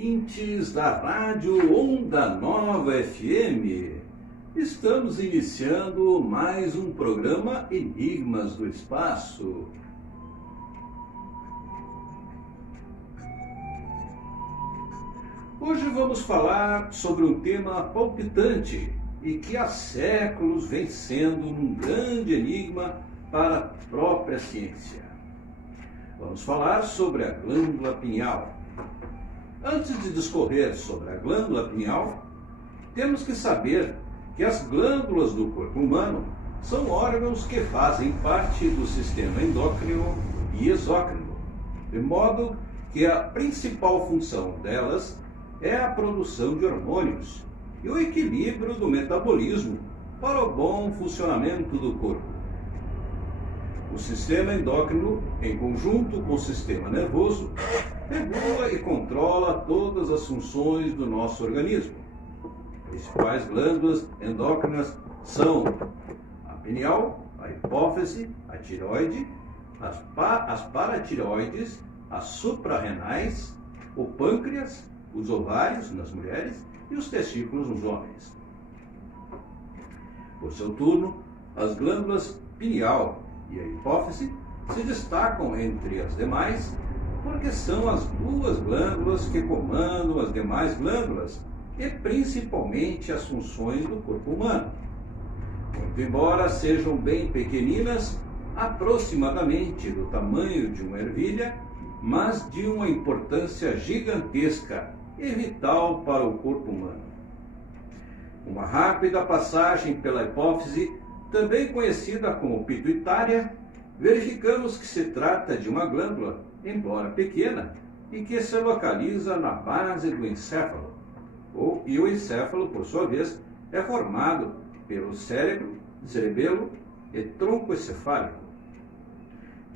ouvintes da Rádio Onda Nova FM. Estamos iniciando mais um programa Enigmas do Espaço. Hoje vamos falar sobre um tema palpitante e que há séculos vem sendo um grande enigma para a própria ciência. Vamos falar sobre a glândula pineal. Antes de discorrer sobre a glândula pineal, temos que saber que as glândulas do corpo humano são órgãos que fazem parte do sistema endócrino e exócrino, de modo que a principal função delas é a produção de hormônios e o equilíbrio do metabolismo para o bom funcionamento do corpo. O sistema endócrino, em conjunto com o sistema nervoso, regula e controla todas as funções do nosso organismo. As principais glândulas endócrinas são a pineal, a hipófise, a tireoide, as paratireoides, as suprarrenais, o pâncreas, os ovários nas mulheres e os testículos nos homens. Por seu turno, as glândulas pineal e a hipófise se destacam entre as demais porque são as duas glândulas que comandam as demais glândulas e principalmente as funções do corpo humano. Muito embora sejam bem pequeninas, aproximadamente do tamanho de uma ervilha, mas de uma importância gigantesca e vital para o corpo humano. Uma rápida passagem pela hipófise, também conhecida como pituitária, verificamos que se trata de uma glândula, embora pequena, e que se localiza na base do encéfalo. E o encéfalo, por sua vez, é formado pelo cérebro, cerebelo e tronco encefálico,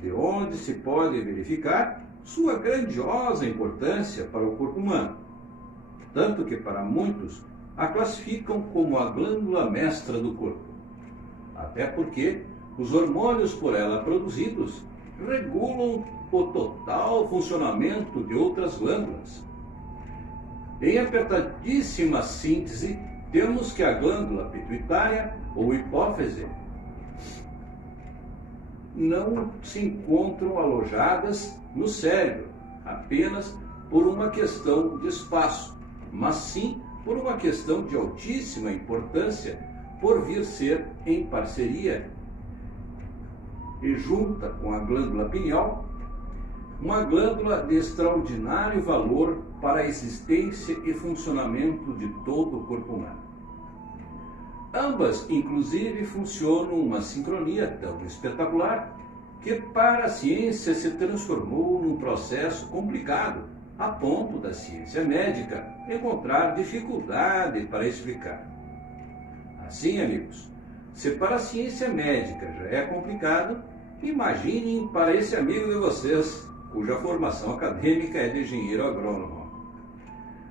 de onde se pode verificar sua grandiosa importância para o corpo humano, tanto que para muitos a classificam como a glândula mestra do corpo, até porque os hormônios por ela produzidos regulam o total funcionamento de outras glândulas. Em apertadíssima síntese, temos que a glândula pituitária ou hipófise não se encontram alojadas no cérebro apenas por uma questão de espaço, mas sim por uma questão de altíssima importância por vir ser em parceria e junta com a glândula pineal, uma glândula de extraordinário valor para a existência e funcionamento de todo o corpo humano. Ambas, inclusive, funcionam uma sincronia tão espetacular que para a ciência se transformou num processo complicado, a ponto da ciência médica encontrar dificuldade para explicar. Assim, amigos, se para a ciência médica já é complicado, imaginem para esse amigo de vocês, cuja formação acadêmica é de engenheiro agrônomo.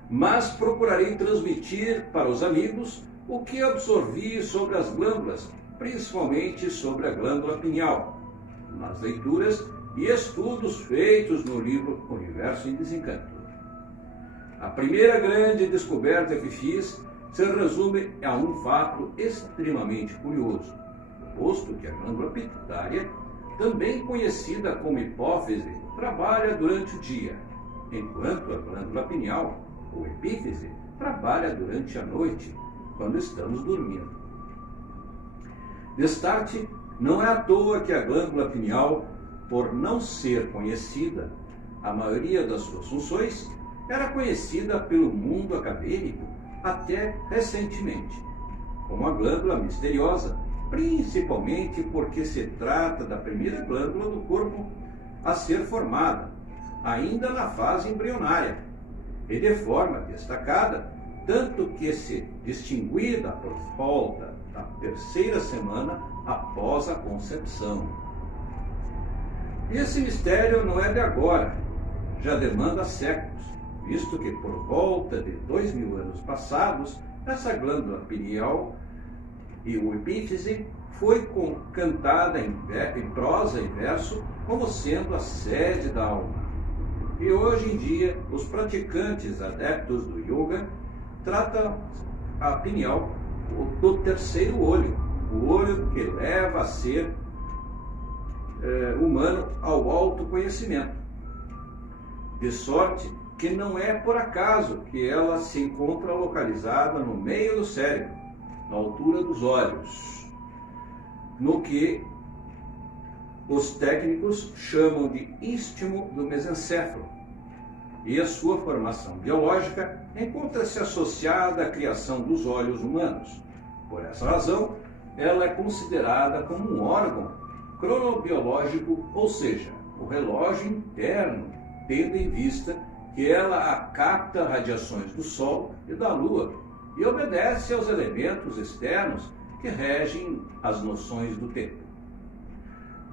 Mas procurarei transmitir para os amigos o que absorvi sobre as glândulas, principalmente sobre a glândula pineal, nas leituras e estudos feitos no livro Universo em Desencanto. A primeira grande descoberta que fiz se resume a um fato extremamente curioso, posto que a glândula pituitária, também conhecida como hipófise, trabalha durante o dia, enquanto a glândula pineal, ou epífise, trabalha durante a noite, quando estamos dormindo. Destarte, não é à toa que a glândula pineal, por não ser conhecida, a maioria das suas funções, era conhecida pelo mundo acadêmico até recentemente, como uma glândula misteriosa, principalmente porque se trata da primeira glândula do corpo a ser formada, ainda na fase embrionária, e de forma destacada, tanto que se distinguida por volta da terceira semana após a concepção. Esse mistério não é de agora, já demanda séculos, visto que por volta de 2000 anos passados, essa glândula pineal e o epífise foi cantada em prosa e verso como sendo a sede da alma. E hoje em dia, os praticantes adeptos do yoga tratam a pineal do terceiro olho, o olho que leva a ser humano ao autoconhecimento. De sorte que não é por acaso que ela se encontra localizada no meio do cérebro, na altura dos olhos, no que os técnicos chamam de istmo do mesencéfalo. E a sua formação biológica encontra-se associada à criação dos olhos humanos. Por essa razão, ela é considerada como um órgão cronobiológico, ou seja, o relógio interno, tendo em vista que ela capta radiações do Sol e da Lua e obedece aos elementos externos que regem as noções do tempo.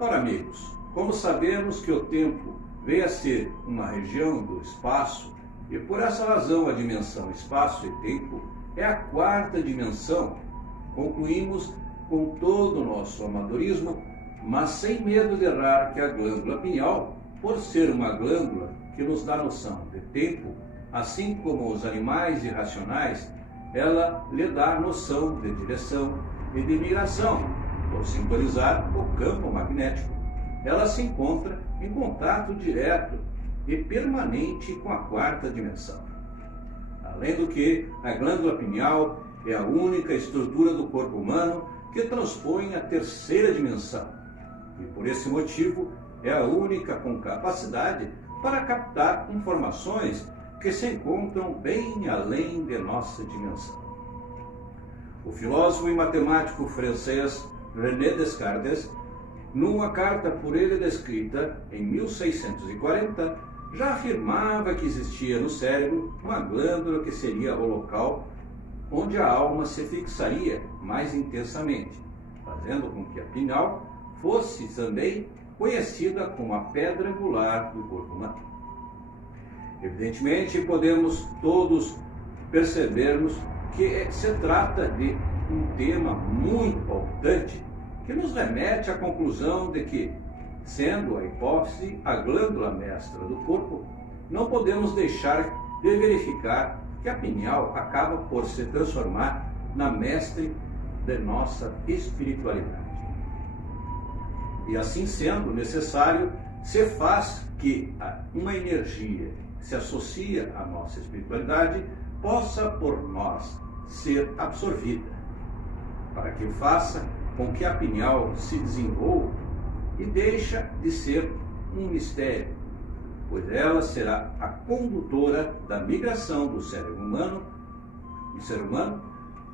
Ora, amigos, como sabemos que o tempo veio a ser uma região do espaço, e por essa razão a dimensão espaço e tempo é a quarta dimensão, concluímos com todo o nosso amadorismo, mas sem medo de errar, que a glândula pineal, por ser uma glândula que nos dá noção de tempo, assim como os animais irracionais, ela lhe dá noção de direção e de migração, por simbolizar o campo magnético. Ela se encontra em contato direto e permanente com a quarta dimensão. Além do que, a glândula pineal é a única estrutura do corpo humano que transpõe a terceira dimensão, e por esse motivo é a única com capacidade para captar informações que se encontram bem além de nossa dimensão. O filósofo e matemático francês René Descartes, numa carta por ele descrita em 1640, já afirmava que existia no cérebro uma glândula que seria o local onde a alma se fixaria mais intensamente, fazendo com que a pineal fosse também conhecida como a pedra angular do corpo humano. Evidentemente, podemos todos percebermos que se trata de um tema muito palpitante que nos remete à conclusão de que, sendo a hipófise a glândula mestra do corpo, não podemos deixar de verificar que a pineal acaba por se transformar na mestre de nossa espiritualidade. E assim sendo necessário, se faz que uma energia que se associa à nossa espiritualidade possa por nós ser absorvida, para que faça com que a pineal se desenvolva e deixe de ser um mistério, pois ela será a condutora da migração do ser humano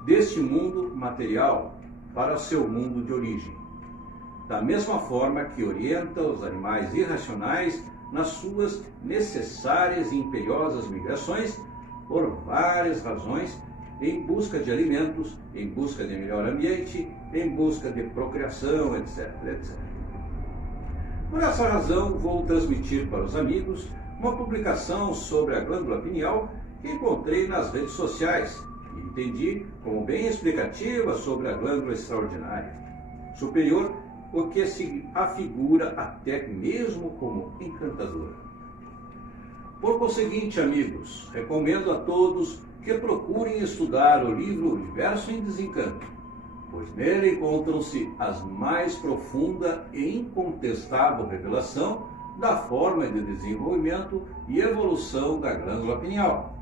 deste mundo material para o seu mundo de origem, da mesma forma que orienta os animais irracionais nas suas necessárias e imperiosas migrações por várias razões, em busca de alimentos, em busca de melhor ambiente, em busca de procriação, etc, etc. Por essa razão, vou transmitir para os amigos uma publicação sobre a glândula pineal que encontrei nas redes sociais e entendi como bem explicativa sobre a glândula extraordinária, superior, o que se afigura até mesmo como encantadora. Por conseguinte, amigos, recomendo a todos que procurem estudar o livro Universo em Desencanto, pois nele encontram-se as mais profunda e incontestável revelação da forma de desenvolvimento e evolução da glândula pineal,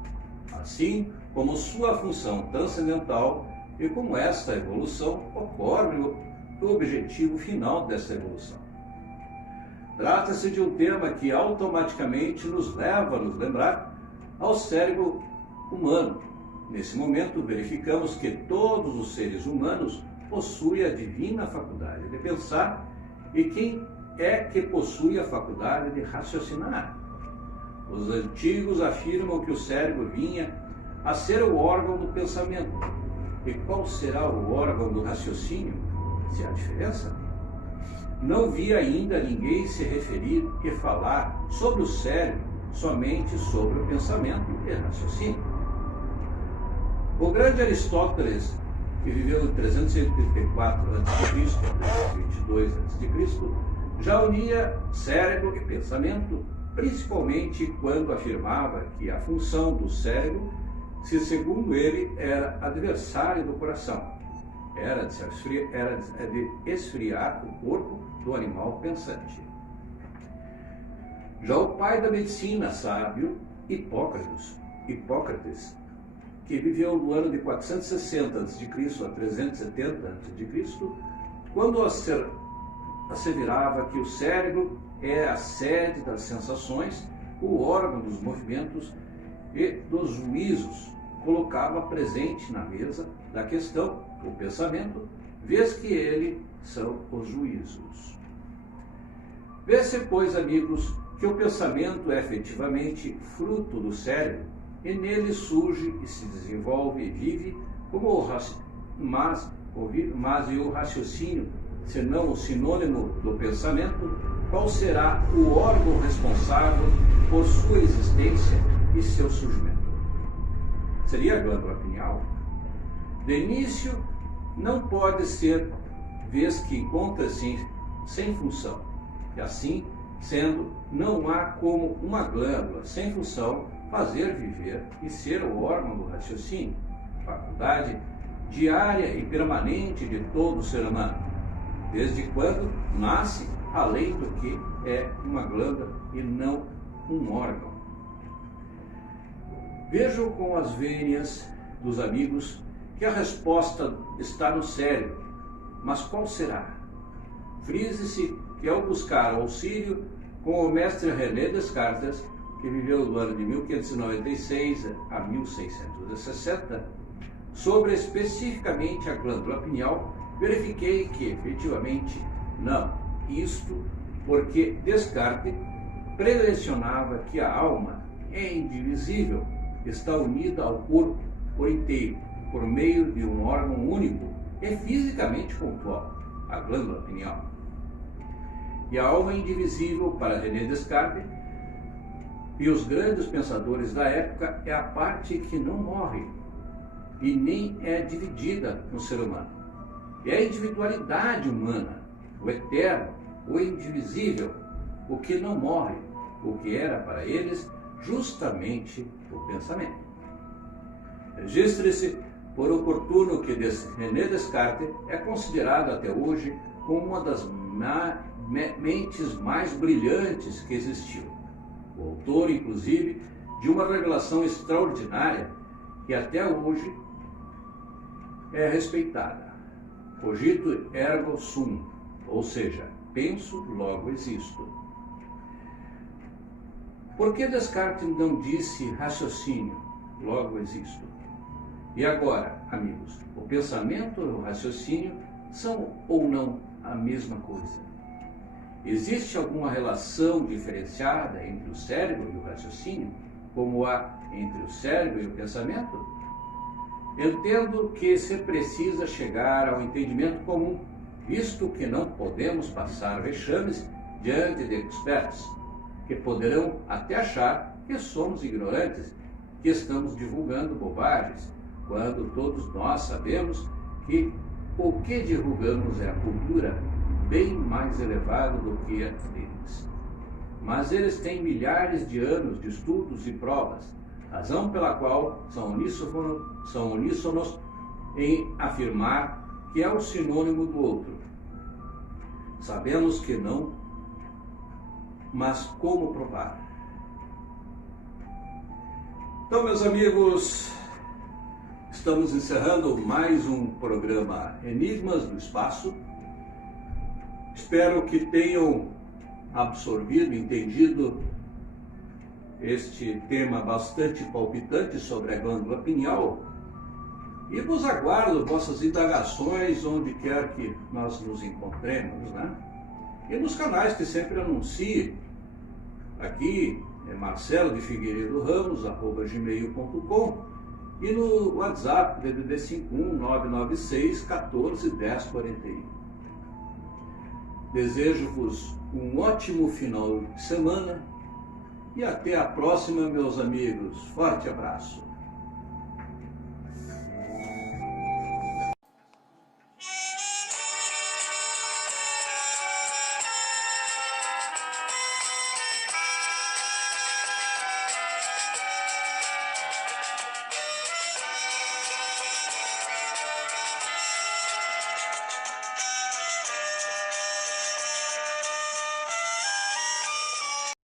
assim como sua função transcendental e como esta evolução ocorre o objetivo final dessa evolução. Trata-se de um tema que automaticamente nos leva a nos lembrar ao cérebro humano. Nesse momento, verificamos que todos os seres humanos possuem a divina faculdade de pensar, e quem é que possui a faculdade de raciocinar? Os antigos afirmam que o cérebro vinha a ser o órgão do pensamento. E qual será o órgão do raciocínio? Se há diferença? Não vi ainda ninguém se referir e falar sobre o cérebro somente sobre o pensamento e raciocínio. O grande Aristóteles, que viveu em 384 a.C. a 322 a.C., já unia cérebro e pensamento principalmente quando afirmava que a função do cérebro, se segundo ele era adversária do coração, era de esfriar o corpo do animal pensante. Já o pai da medicina sábio, Hipócrates, que viveu no ano de 460 a.C. a 370 a.C., quando asseverava que o cérebro é a sede das sensações, o órgão dos movimentos e dos juízos, colocava presente na mesa da questão o pensamento, vez que ele são os juízos. Vê-se, pois, amigos, que o pensamento é efetivamente fruto do cérebro, e nele surge e se desenvolve e vive, mas o raciocínio, senão o sinônimo do pensamento, qual será o órgão responsável por sua existência e seu surgimento? Seria a glândula pineal? De início, não pode ser, vez que encontra-se sem função, e assim, sendo, não há como uma glândula sem função fazer viver e ser o órgão do raciocínio, faculdade diária e permanente de todo ser humano, desde quando nasce, além do que é uma glândula e não um órgão. Vejo com as vênias dos amigos que a resposta está no cérebro, mas qual será? Frise-se que ao buscar auxílio com o mestre René Descartes, que viveu do ano de 1596 a 1660, sobre especificamente a glândula pineal, verifiquei que efetivamente não, isto porque Descartes prelecionava que a alma é indivisível, está unida ao corpo por inteiro, por meio de um órgão único e fisicamente pontual, a glândula pineal. E a alma indivisível, para René Descartes e os grandes pensadores da época, é a parte que não morre e nem é dividida no ser humano. É a individualidade humana, o eterno, o indivisível, o que não morre, o que era para eles justamente o pensamento. Registre-se por oportuno que René Descartes é considerado até hoje como uma das mentes mais brilhantes que existiu. O autor, inclusive, de uma revelação extraordinária que até hoje é respeitada. Cogito ergo sum, ou seja, penso, logo existo. Por que Descartes não disse raciocínio, logo existo? E agora, amigos, o pensamento e o raciocínio são ou não a mesma coisa? Existe alguma relação diferenciada entre o cérebro e o raciocínio, como há entre o cérebro e o pensamento? Entendo que se precisa chegar ao entendimento comum, visto que não podemos passar vexames diante de expertos, que poderão até achar que somos ignorantes, que estamos divulgando bobagens, quando todos nós sabemos que o que divulgamos é a cultura bem mais elevada do que a deles. Mas eles têm milhares de anos de estudos e provas, razão pela qual são uníssonos em afirmar que é o sinônimo do outro. Sabemos que não, mas como provar? Então, meus amigos, estamos encerrando mais um programa Enigmas do Espaço. Espero que tenham absorvido, entendido este tema bastante palpitante sobre a glândula pineal, e vos aguardo vossas indagações onde quer que nós nos encontremos, né? E nos canais que sempre anuncio. Aqui é Marcelo de Figueiredo Ramos, @gmail.com, e no WhatsApp DDD 51996 14 10 41. Desejo-vos um ótimo final de semana e até a próxima, meus amigos. Forte abraço.